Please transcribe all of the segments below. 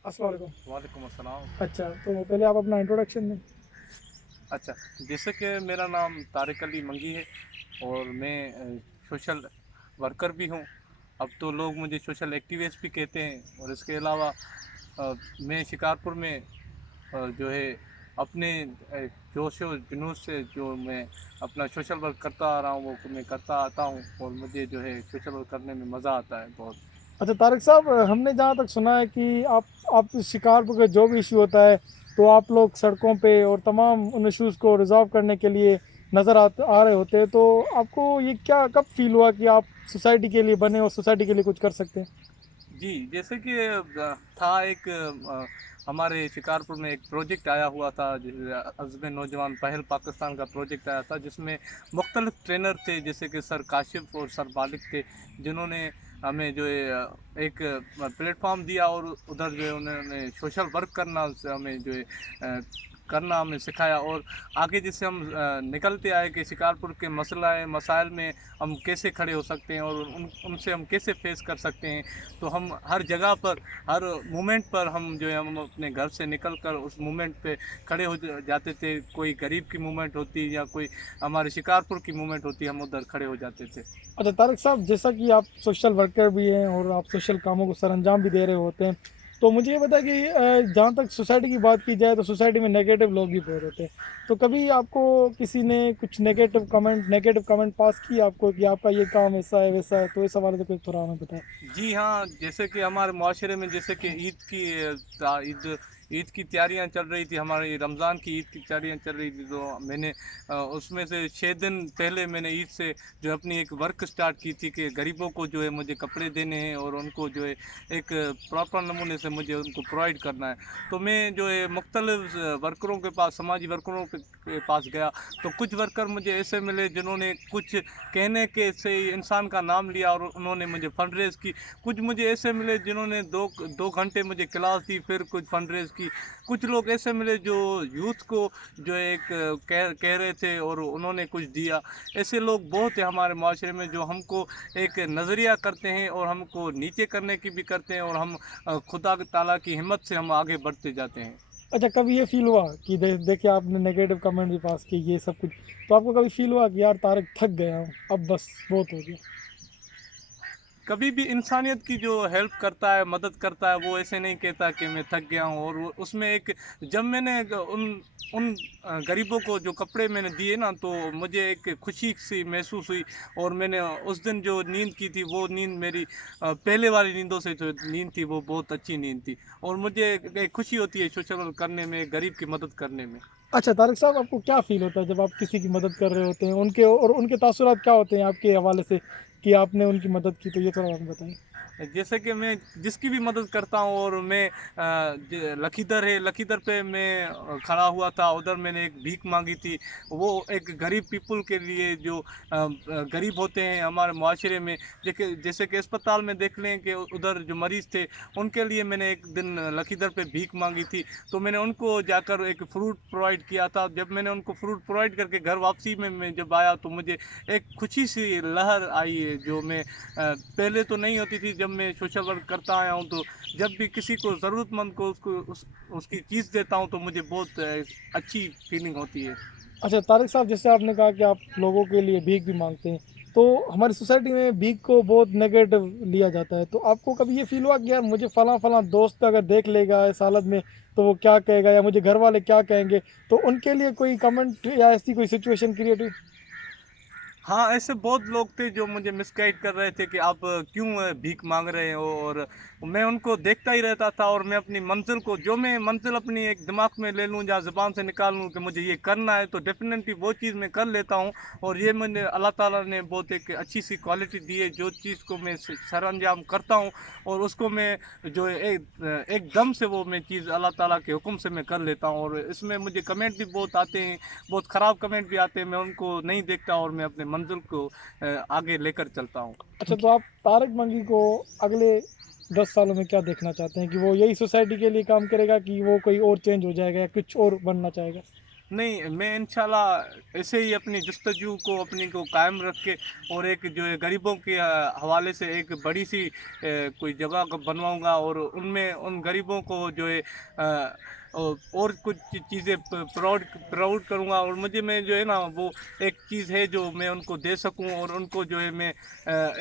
अस्सलाम वालेकुम। वालेकुम अस्सलाम। अच्छा, तो पहले आप अपना इंट्रोडक्शन दें। अच्छा, जैसे कि मेरा नाम तारिक अली मंगी है और मैं सोशल वर्कर भी हूँ। अब तो लोग मुझे सोशल एक्टिविस्ट भी कहते हैं। और इसके अलावा मैं शिकारपुर में जो है अपने जोश व जुनून से जो मैं अपना सोशल वर्क करता आ रहा हूँ वो मैं करता आता हूँ, और मुझे जो है सोशल वर्क करने में मज़ा आता है बहुत। अच्छा तारिक साहब, हमने जहाँ तक सुना है कि आप शिकारपुर का जो भी इशू होता है तो आप लोग सड़कों पे और तमाम उन इश्यूज़ को रिजॉल्व करने के लिए नज़र आ रहे होते हैं। तो आपको ये क्या कब फील हुआ कि आप सोसाइटी के लिए बने और सोसाइटी के लिए कुछ कर सकते हैं? जी, जैसे कि था एक हमारे शिकारपुर में एक प्रोजेक्ट आया हुआ था, जिसे अज़्म नौजवान पहल पाकिस्तान का प्रोजेक्ट आया था, जिसमें मुख्तलिफ ट्रेनर थे जैसे कि सर काशिफ और सर बालिक थे, जिन्होंने हमें जो है एक प्लेटफॉर्म दिया, और उधर जो है उन्होंने सोशल वर्क करना से हमें जो है करना हमें सिखाया। और आगे जैसे हम निकलते आए कि शिकारपुर के मसाइल में हम कैसे खड़े हो सकते हैं, और उनसे हम कैसे फेस कर सकते हैं। तो हम हर जगह पर, हर मोमेंट पर हम जो है हम अपने घर से निकल कर उस मोमेंट पे खड़े हो जाते थे। कोई गरीब की मूवमेंट होती या कोई हमारे शिकारपुर की मूवमेंट होती, हम उधर खड़े हो जाते थे। अच्छा तारिक साहब, जैसा कि आप सोशल वर्कर भी हैं और आप सोशल कामों को सर अंजाम भी दे रहे होते हैं, तो मुझे ये बताया कि जहाँ तक सोसाइटी की बात की जाए तो सोसाइटी में नेगेटिव लोग भी बहुत होते हैं। तो कभी आपको किसी ने कुछ नेगेटिव कमेंट पास किया आपको कि आपका ये काम ऐसा है वैसा है? तो इस हवाले से कुछ थोड़ा हमें बताएं। जी हाँ, जैसे कि हमारे माशरे में जैसे कि ईद ईद की तैयारियां चल रही थी, हमारी रमज़ान की ईद की तैयारियां चल रही थी। तो मैंने उसमें से 6 दिन पहले मैंने ईद से जो अपनी एक वर्क स्टार्ट की थी कि गरीबों को जो है मुझे कपड़े देने हैं, और उनको जो है एक प्रॉपर नमूने से मुझे उनको प्रोवाइड करना है। तो मैं जो है मुख्तलिफ वर्करों के पास, समाजी वर्करों के पास गया। तो कुछ वर्कर मुझे ऐसे मिले जिन्होंने कुछ कहने के से ही इंसान का नाम लिया और उन्होंने मुझे फंड रेज की। कुछ मुझे ऐसे मिले जिन्होंने दो दो घंटे मुझे क्लास दी, फिर कुछ फंड रेज की। कुछ लोग ऐसे मिले जो यूथ को जो एक कह रहे थे और उन्होंने कुछ दिया। ऐसे लोग बहुत हैं हमारे माशरे में जो हमको एक नज़रिया करते हैं, और हमको नीचे करने की भी करते हैं, और हम खुदा ताला की हिम्मत से हम आगे बढ़ते जाते हैं। अच्छा, कभी ये फील हुआ कि देखिए आपने नेगेटिव कमेंट भी पास किए ये सब कुछ, तो आपको कभी फील हुआ कि यार तारक थक गया हूँ, अब बस बहुत हो गया? कभी भी इंसानियत की जो हेल्प करता है, मदद करता है, वो ऐसे नहीं कहता कि मैं थक गया हूँ। और उसमें एक, जब मैंने उन उन गरीबों को जो कपड़े मैंने दिए ना, तो मुझे एक खुशी सी महसूस हुई। और मैंने उस दिन जो नींद की थी, वो नींद मेरी पहले वाली नींदों से जो नींद थी वो बहुत अच्छी नींद थी। और मुझे एक खुशी होती है सोशल वर्क करने में, गरीब की मदद करने में। अच्छा तारिक साहब, आपको क्या फील होता है जब आप किसी की मदद कर रहे होते हैं, उनके तासुरात क्या होते हैं आपके हवाले से कि आपने उनकी मदद की? तो ये थोड़ा हमें बताएं। जैसे कि मैं जिसकी भी मदद करता हूँ, और मैं लखीदर है, लखीदर पे मैं खड़ा हुआ था, उधर मैंने एक भीख मांगी थी। वो एक गरीब पीपल के लिए जो गरीब होते हैं हमारे माशरे में, जैसे कि अस्पताल में देख लें कि उधर जो मरीज़ थे, उनके लिए मैंने एक दिन लखीदर पे भीख मांगी थी। तो मैंने उनको जाकर एक फ़्रूट प्रोवाइड किया था। जब मैंने उनको फ्रूट प्रोवाइड करके घर वापसी में मैं जब आया, तो मुझे एक खुशी सी लहर आई है, जो मैं पहले तो नहीं होती थी। जब मैं सोशल वर्क करता आया हूँ, तो जब भी किसी को ज़रूरतमंद को उसकी चीज़ देता हूँ, तो मुझे बहुत अच्छी फीलिंग होती है। अच्छा तारिक साहब, जैसे आपने कहा कि आप लोगों के लिए भीख भी मांगते हैं, तो हमारी सोसाइटी में भीख को बहुत नेगेटिव लिया जाता है। तो आपको कभी ये फील हुआ कि यार मुझे फलां फलां दोस्त अगर देख लेगा इस हालत में तो वो क्या कहेगा, या मुझे घर वाले क्या कहेंगे? तो उनके लिए कोई कमेंट या ऐसी कोई सिचुएशन क्रिएट हुई? हाँ, ऐसे बहुत लोग थे जो मुझे मिसगाइड कर रहे थे कि आप क्यों भीख मांग रहे हो। और मैं उनको देखता ही रहता था, और मैं अपनी मंजिल को, जो मैं मंजिल अपनी एक दिमाग में ले लूँ या ज़ुबान से निकाल लूँ कि मुझे ये करना है, तो डेफिनेटली वो चीज़ मैं कर लेता हूँ। और ये मुझे अल्लाह ताला ने बहुत एक अच्छी सी क्वालिटी दी है, जो चीज़ को मैं सर अंजाम करता हूँ, और उसको मैं जो है एकदम से वो मैं चीज़ अल्लाह ताला के हुक्म से मैं कर लेता हूँ। और इसमें मुझे कमेंट भी बहुत आते हैं, बहुत ख़राब कमेंट भी आते हैं, मैं उनको नहीं देखता, और मैं अपने मंजिल को आगे लेकर चलता हूँ। अच्छा, तो आप तारक मंगी को अगले 10 सालों में क्या देखना चाहते हैं? कि वो यही सोसाइटी के लिए काम करेगा कि वो कोई और चेंज हो जाएगा या कुछ और बनना चाहेगा? नहीं, मैं इंशाल्लाह ऐसे ही अपनी जस्तजू को अपनी को कायम रख के और एक जो है गरीबों के हवाले से एक बड़ी सी कोई जगह को बनवाऊंगा और उनमें उन गरीबों को जो है और कुछ चीज़ें प्राउड करूंगा और मुझे मैं जो है ना वो एक चीज़ है जो मैं उनको दे सकूं और उनको जो है मैं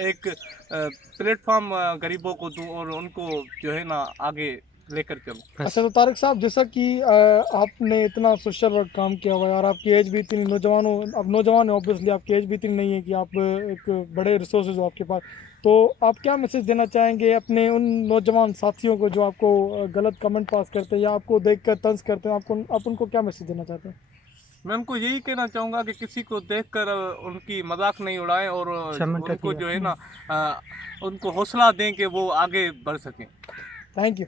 एक प्लेटफॉर्म गरीबों को दूं और उनको जो है ना आगे लेकर चलूं। अच्छा, तो तारिक साहब, जैसा कि आपने इतना सोशल वर्क काम किया हुआ है और आपकी एज भी इतनी नौजवान हो, अब नौजवान है ऑब्वियसली, आपकी एज भी इतनी नहीं है कि आप एक बड़े रिसोर्सेज हो आपके पास, तो आप क्या मैसेज देना चाहेंगे अपने उन नौजवान साथियों को जो आपको गलत कमेंट पास करते हैं या आपको देखकर तंज करते हैं, आप उनको क्या मैसेज देना चाहते हैं? मैं उनको यही कहना चाहूँगा कि किसी को देखकर उनकी मजाक नहीं उड़ाएं और उनको जो है ना उनको हौसला दें कि वो आगे बढ़ सकें। Thank you.